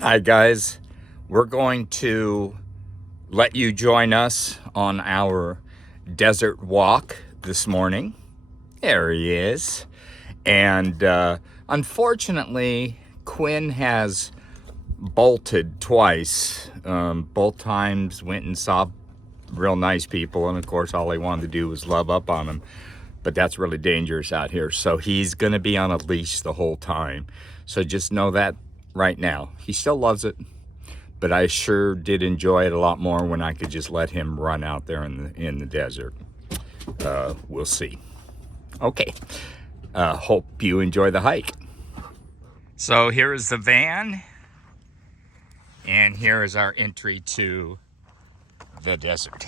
Hi guys, we're going to let you join us on our desert walk this morning. There he is. And unfortunately, Quinn has bolted twice. Both times went and saw real nice people, and of course all he wanted to do was love up on them. But that's really dangerous out here, so he's going to be on a leash the whole time. So just know that right now. He still loves it, but I sure did enjoy it a lot more when I could just let him run out there in the desert. We'll see. Okay. Hope you enjoy the hike. So here is the van, and here is our entry to the desert.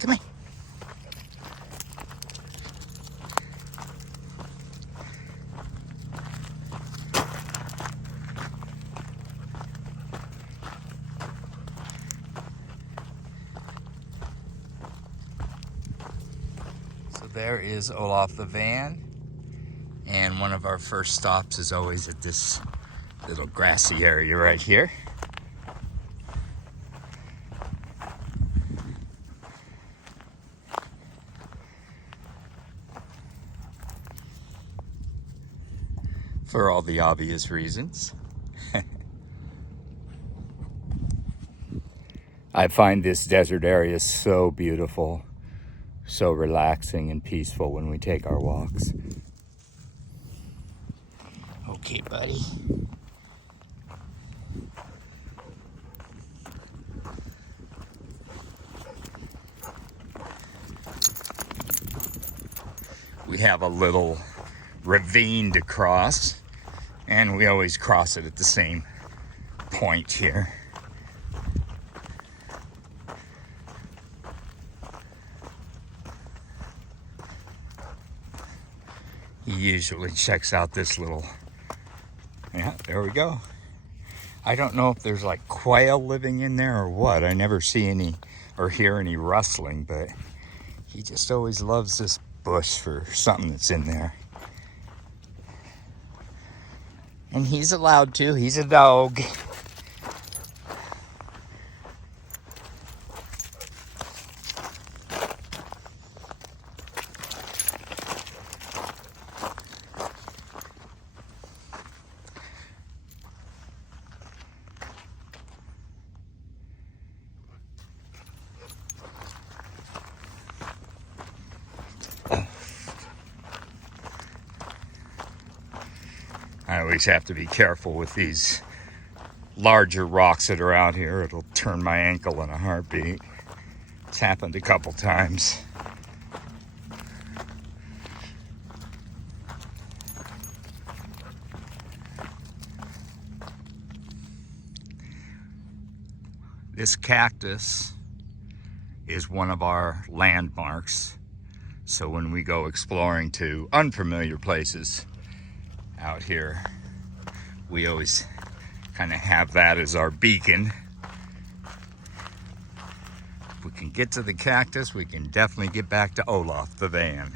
Come here. So there is Olaf the van, and one of our first stops is always at this little grassy area right here. For all the obvious reasons. I find this desert area so beautiful, so relaxing and peaceful when we take our walks. Okay, buddy. We have a little ravine to cross, and we always cross it at the same point here. He usually checks out this little, yeah, there we go. I don't know if there's like quail living in there or what. I never see any or hear any rustling, but he just always loves this bush for something that's in there. And he's allowed to, he's a dog. I always have to be careful with these larger rocks that are out here. It'll turn my ankle in a heartbeat. It's happened a couple times. This cactus is one of our landmarks. So when we go exploring to unfamiliar places out here, we always kind of have that as our beacon. If we can get to the cactus, we can definitely get back to Olaf the van.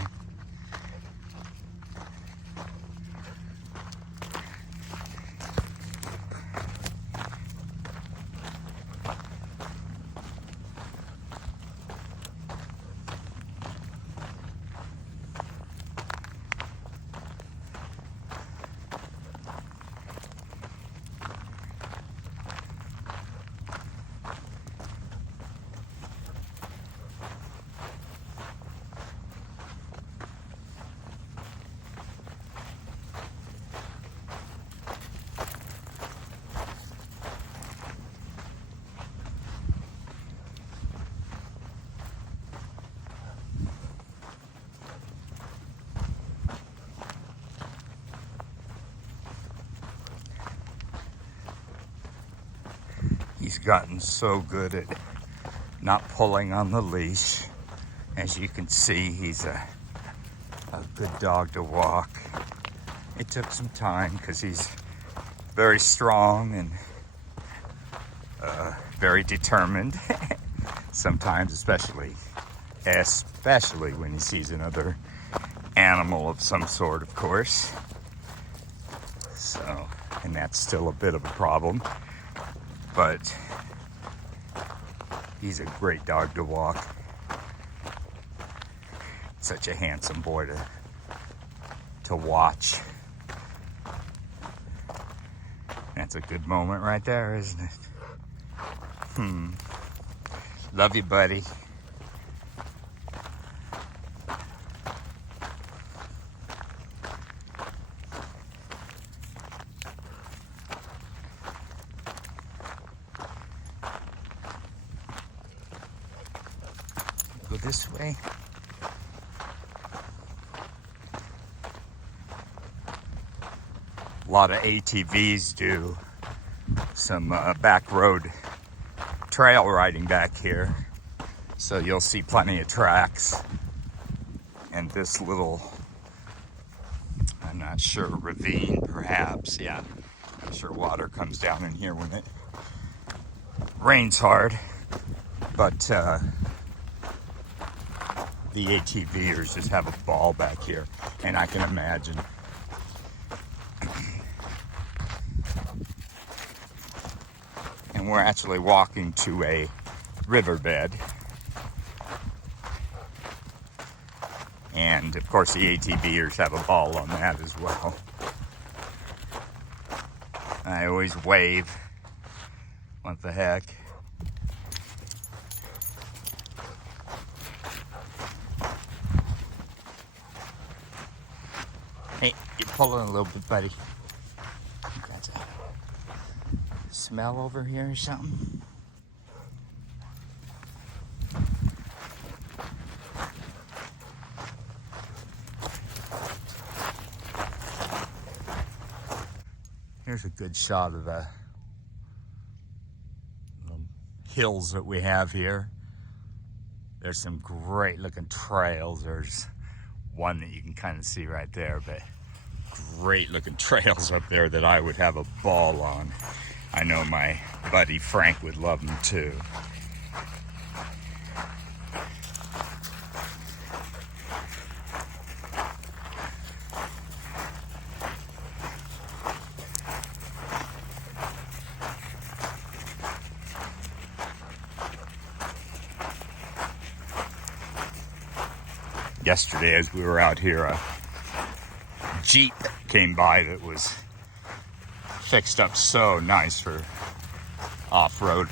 He's gotten so good at not pulling on the leash. As you can see, he's a good dog to walk. It took some time because he's very strong and very determined. Sometimes, especially when he sees another animal of some sort, of course. So, and that's still a bit of a problem, but he's a great dog to walk. Such a handsome boy to watch. That's a good moment right there, isn't it? Love you, buddy. Go this way. A lot of ATVs do some back road trail riding back here, so you'll see plenty of tracks. And this little, I'm not sure, ravine perhaps, yeah, I'm sure water comes down in here when it rains hard, but the ATVers just have a ball back here, and I can imagine. And we're actually walking to a riverbed. And of course the ATVers have a ball on that as well. I always wave. What the heck? Hey, you're pulling a little bit, buddy. That's a smell over here or something. Here's a good shot of the hills that we have here. There's some great looking trails. There's one that you can kind of see right there, but great looking trails up there that I would have a ball on. I know my buddy Frank would love them too. Yesterday, as we were out here, a Jeep came by that was fixed up so nice for off-road.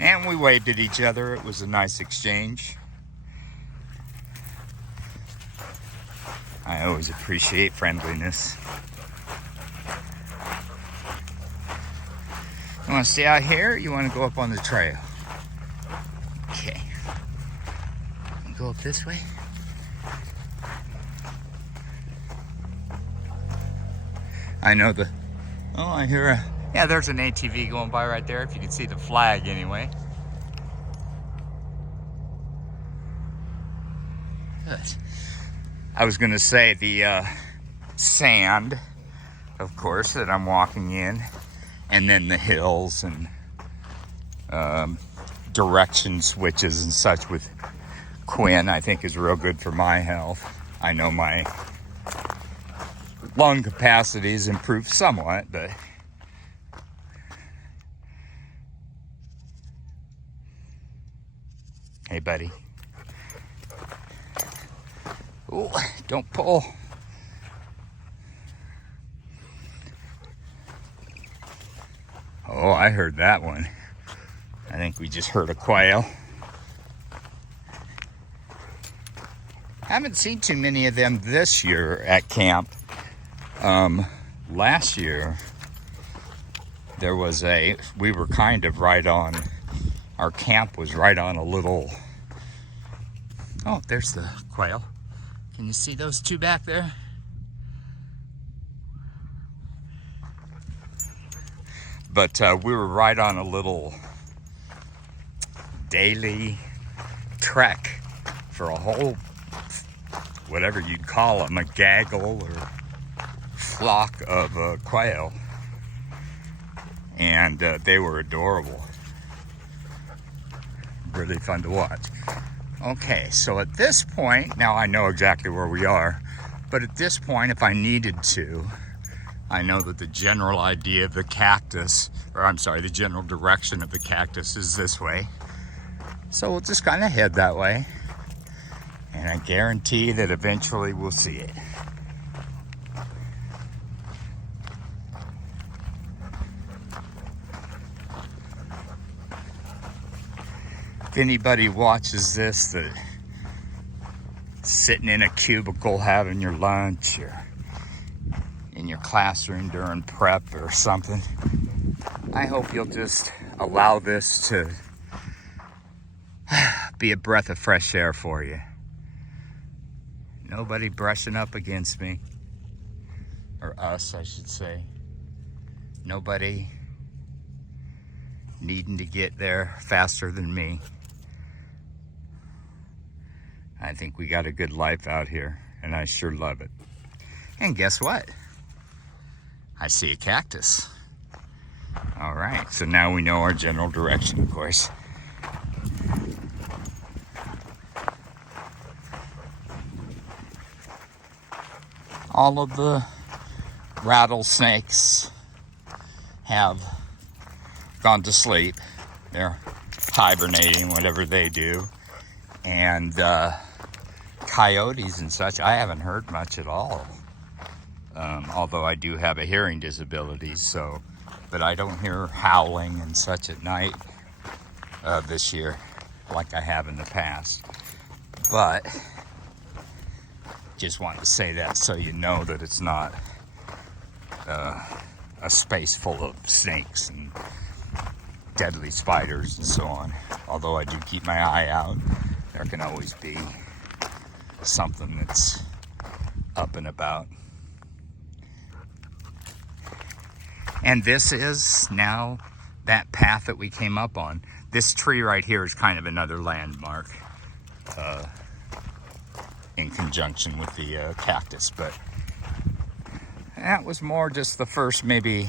And we waved at each other. It was a nice exchange. I always appreciate friendliness. You want to stay out here, or you want to go up on the trail? Okay. Go up this way. I know the... Oh, I hear a... Yeah, there's an ATV going by right there, if you can see the flag anyway. Good. I was going to say the sand, of course, that I'm walking in, and then the hills and direction switches and such with Quinn, I think is real good for my health. I know my lung capacity has improved somewhat, but hey, buddy. Oh, don't pull. Oh, I heard that one. I think we just heard a quail. Haven't seen too many of them this year at camp. Last year, we were kind of right on, our camp was right on a little, oh, there's the quail. Can you see those two back there? But we were right on a little daily trek for a whole, whatever you'd call them, a gaggle or flock of quail. And they were adorable. Really fun to watch. Okay, so at this point, now I know exactly where we are, but at this point, if I needed to, I know that the general idea of the cactus, or I'm sorry, the general direction of the cactus is this way. So we'll just kind of head that way, and I guarantee that eventually we'll see it. If anybody watches this that sitting in a cubicle having your lunch or in your classroom during prep or something, I hope you'll just allow this to be a breath of fresh air for you. Nobody brushing up against me, or us, I should say. Nobody needing to get there faster than me. I think we got a good life out here, and I sure love it. And guess what? I see a cactus. All right, so now we know our general direction, of course. All of the rattlesnakes have gone to sleep. They're hibernating, whatever they do. And coyotes and such, I haven't heard much at all. Although I do have a hearing disability, so, but I don't hear howling and such at night this year like I have in the past. But just wanted to say that so you know that it's not a space full of snakes and deadly spiders and so on. Although I do keep my eye out, there can always be something that's up and about. And this is now that path that we came up on. This tree right here is kind of another landmark in conjunction with the cactus, but that was more just the first maybe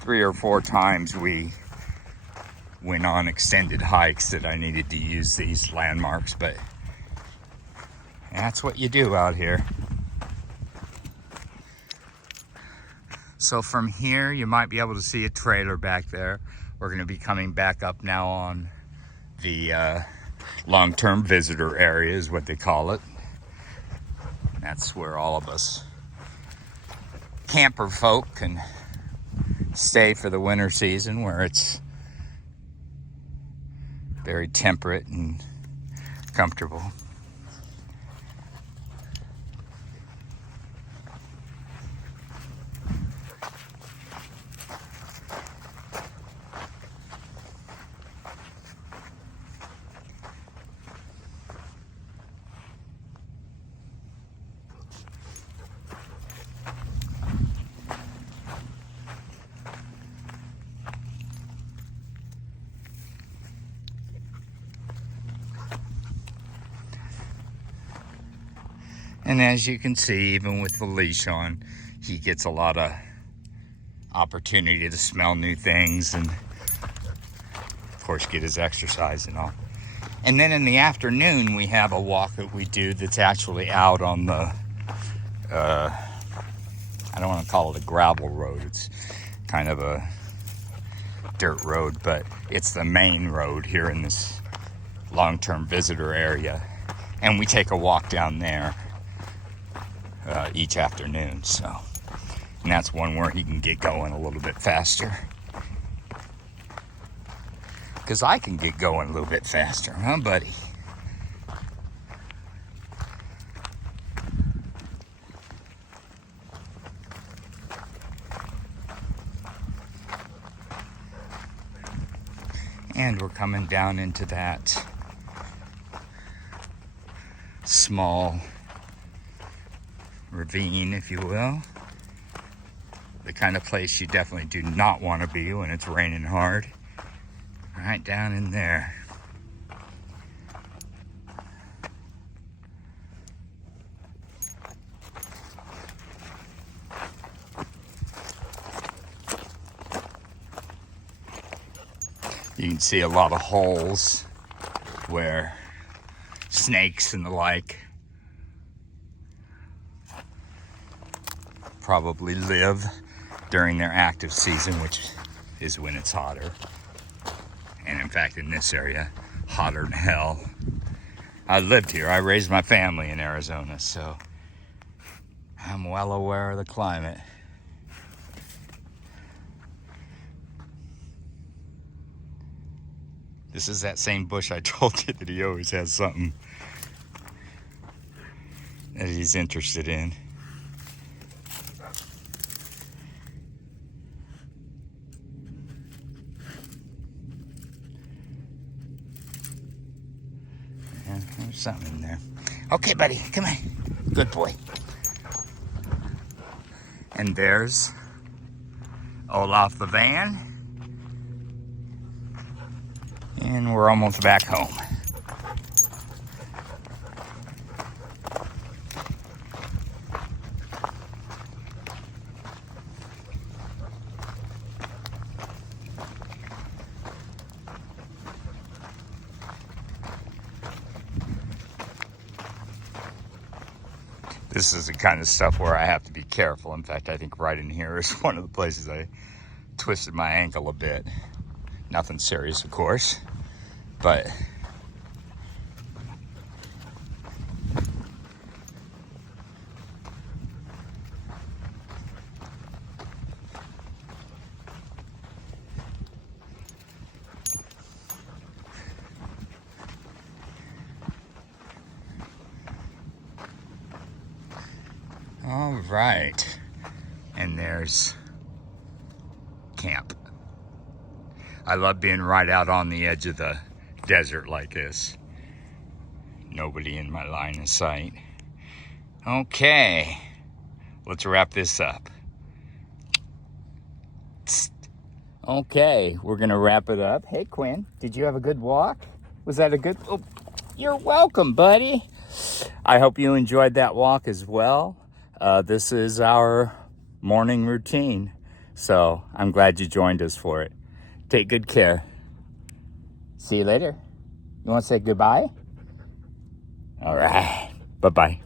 3 or 4 times we went on extended hikes that I needed to use these landmarks, but that's what you do out here. So from here, you might be able to see a trailer back there. We're going to be coming back up now on the long-term visitor area is what they call it. That's where all of us camper folk can stay for the winter season, where it's very temperate and comfortable. And as you can see, even with the leash on, he gets a lot of opportunity to smell new things and, of course, get his exercise and all. And then in the afternoon, we have a walk that we do that's actually out on the, I don't want to call it a gravel road. It's kind of a dirt road, but it's the main road here in this long-term visitor area. And we take a walk down there each afternoon, so, and that's one where he can get going a little bit faster, because I can get going a little bit faster, huh, buddy? And we're coming down into that small ravine, if you will, The kind of place you definitely do not want to be when it's raining hard. Right down in there. You can see a lot of holes where snakes and the like probably live during their active season, which is when it's hotter. And in fact, in this area, hotter than hell. I lived here. I raised my family in Arizona, so I'm well aware of the climate. This is that same bush I told you that he always has something that he's interested in. Yeah, there's something in there. Okay, buddy, come on. Good boy. And there's Olaf the van. And we're almost back home. This is the kind of stuff where I have to be careful. In fact, I think right in here is one of the places I twisted my ankle a bit. Nothing serious, of course, but all right. And there's camp. I love being right out on the edge of the desert like this. Nobody in my line of sight. Okay, let's wrap this up. Okay, we're gonna wrap it up. Hey, Quinn, did you have a good walk? Was that a good? Oh, you're welcome, buddy. I hope you enjoyed that walk as well. This is our morning routine, so I'm glad you joined us for it. Take good care. See you later. You want to say goodbye? All right. Bye-bye.